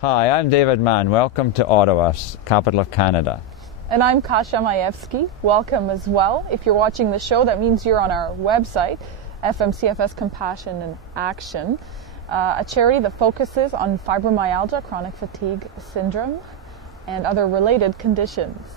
Hi, I'm David Mann. Welcome to Ottawa, capital of Canada. And I'm Kasia Majewski. Welcome as well. If you're watching the show, that means you're on our website, FMCFS Compassion in Action, a charity that focuses on fibromyalgia, chronic fatigue syndrome, and other related conditions.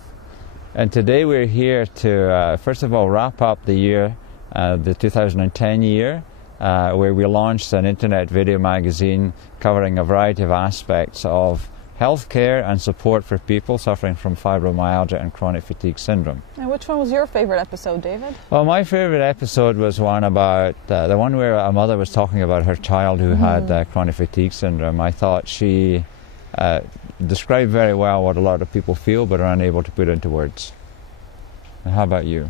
And today we're here to, first of all, wrap up the year, the 2010 year, where we launched an internet video magazine covering a variety of aspects of healthcare and support for people suffering from fibromyalgia and chronic fatigue syndrome. And which one was your favorite episode, David? Well, my favorite episode was one about the one where a mother was talking about her child who had chronic fatigue syndrome. I thought she described very well what a lot of people feel but are unable to put into words. And how about you?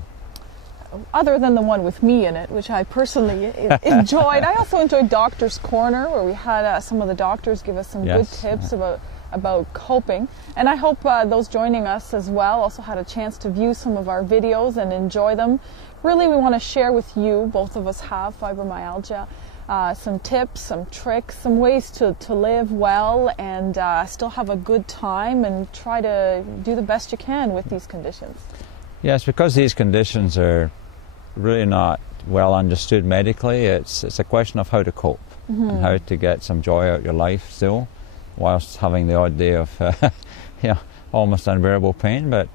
Other than the one with me in it, which I personally enjoyed, I also enjoyed Doctor's Corner, where we had some of the doctors give us some good tips about coping. And I hope those joining us as well also had a chance to view some of our videos and enjoy them. Really, we want to share with you, both of us have fibromyalgia, some tips, some tricks, some ways to live well and still have a good time and try to do the best you can with these conditions. Yes, because these conditions are really not well understood medically. It's a question of how to cope and how to get some joy out of your life still, whilst having the odd day of almost unbearable pain, but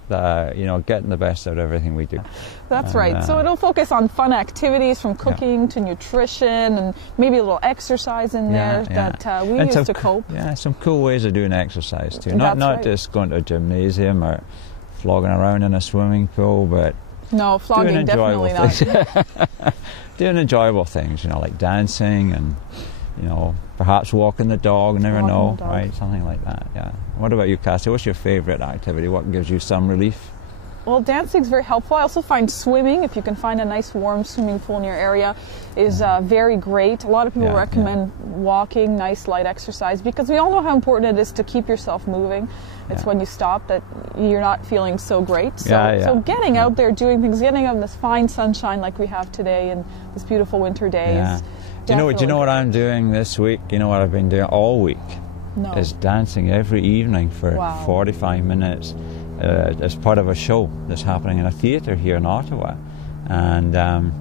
getting the best out of everything we do. That's right. So it'll focus on fun activities from cooking to nutrition and maybe a little exercise in there that we use to cope. Yeah, some cool ways of doing exercise too. Not just going to a gymnasium or flogging around in a swimming pool, but no, flogging definitely not. Doing enjoyable things, like dancing and, perhaps walking the dog, never know, right? Something like that, yeah. What about you, Cassie? What's your favourite activity? What gives you some relief? Well, dancing's very helpful. I also find swimming, if you can find a nice warm swimming pool in your area, is very great. A lot of people recommend walking, nice light exercise, because we all know how important it is to keep yourself moving. It's when you stop that you're not feeling so great. So getting out there, doing things, getting out in this fine sunshine like we have today and this beautiful winter day is Do you know what I'm doing this week? You know what I've been doing all week? No. Is dancing every evening for 45 minutes as part of a show that's happening in a theatre here in Ottawa. And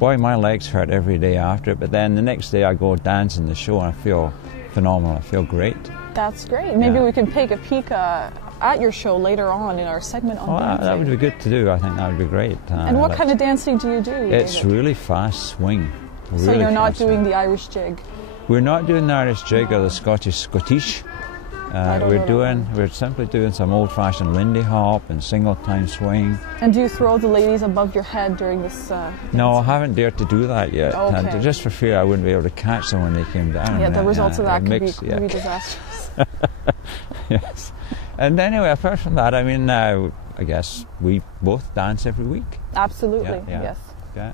boy, my legs hurt every day after it, but then the next day I go dance in the show and I feel phenomenal. I feel great. That's great. Maybe we can take a peek at your show later on in our segment on dancing. That would be good to do. I think that would be great. And what kind of dancing do you do? It's really fast swing. So you're not doing the Irish jig? We're not doing the Irish jig or the Scottish. We're simply doing some old-fashioned Lindy Hop and single-time swing. And do you throw the ladies above your head during this? No, I haven't dared to do that yet. Okay. Just for fear I wouldn't be able to catch them when they came down. Yeah, the results of that could be disastrous. Yes. And anyway, apart from that, I guess we both dance every week. Absolutely, yes. Yeah.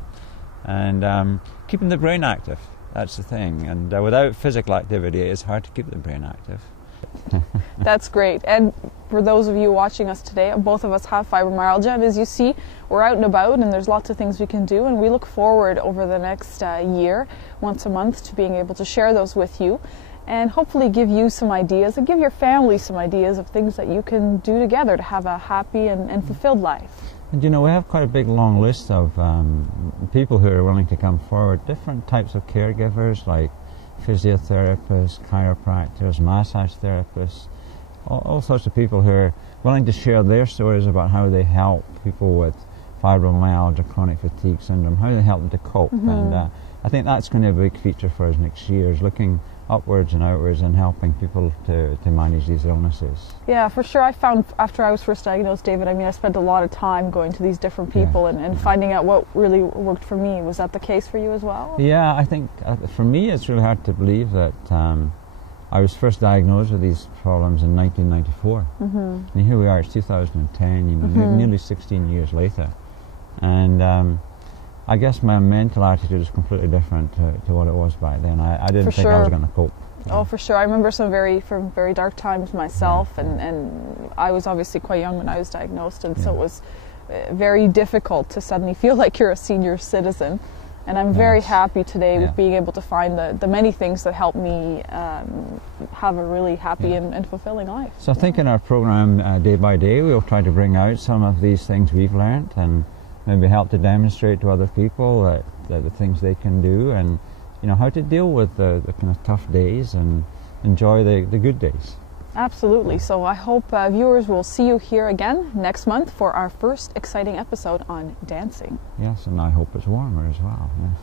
And keeping the brain active, that's the thing. And without physical activity, it's hard to keep the brain active. That's great. And for those of you watching us today, both of us have fibromyalgia, and as you see, we're out and about and there's lots of things we can do, and we look forward over the next year, once a month, to being able to share those with you and hopefully give you some ideas and give your family some ideas of things that you can do together to have a happy and fulfilled life. And we have quite a big long list of people who are willing to come forward, different types of caregivers like physiotherapists, chiropractors, massage therapists, all sorts of people who are willing to share their stories about how they help people with fibromyalgia, chronic fatigue syndrome, how they help them to cope. And I think that's going to be a big feature for us next year, is looking upwards and outwards and helping people to manage these illnesses. Yeah, for sure. I found after I was first diagnosed, David, I spent a lot of time going to these different people and finding out what really worked for me. Was that the case for you as well? Yeah, I think for me it's really hard to believe that I was first diagnosed with these problems in 1994. And here we are, it's 2010, nearly 16 years later. And I guess my mental attitude is completely different to what it was back then. I didn't think I was going to cope. Oh, for sure. I remember from very dark times myself, and I was obviously quite young when I was diagnosed, and so it was very difficult to suddenly feel like you're a senior citizen. And I'm very happy today with being able to find the many things that help me have a really happy and fulfilling life. So I think in our program, day by day, we'll try to bring out some of these things we've learned and maybe help to demonstrate to other people that the things they can do, and how to deal with the kind of tough days and enjoy the good days. Absolutely. So I hope viewers will see you here again next month for our first exciting episode on dancing. Yes, and I hope it's warmer as well. Yes.